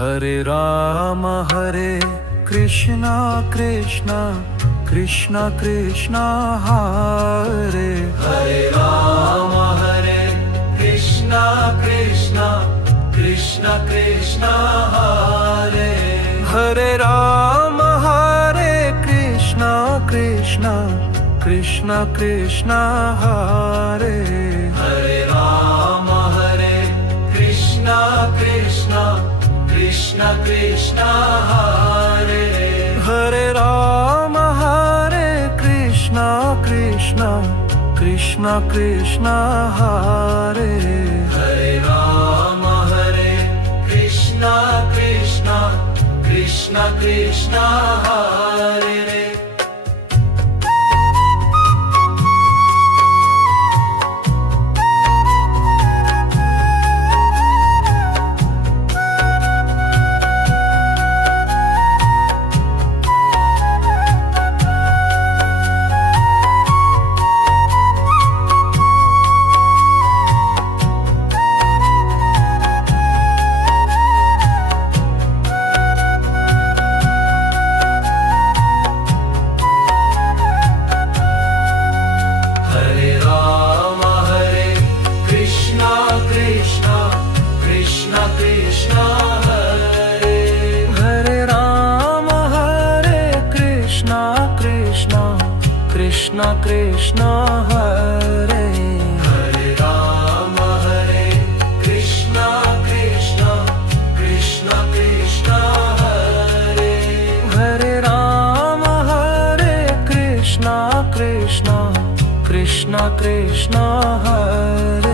Hare Krishna Krishna Krishna Krishna Hare Hare Krishna Krishna Krishna Krishna Hare Ram Hare Krishna Krishna Krishna Krishna Hare Ram Hare Krishna Krishna Krishna Krishna Hare Ram Hare Krishna Krishna Krishna Krishna Hare Ram Hare Krishna Krishna Krishna Krishna Hare Krishna Krishna Hare Ram Hare Krishna Krishna Krishna Krishna Hare Ram Hare Krishna Krishna Krishna Krishna Hare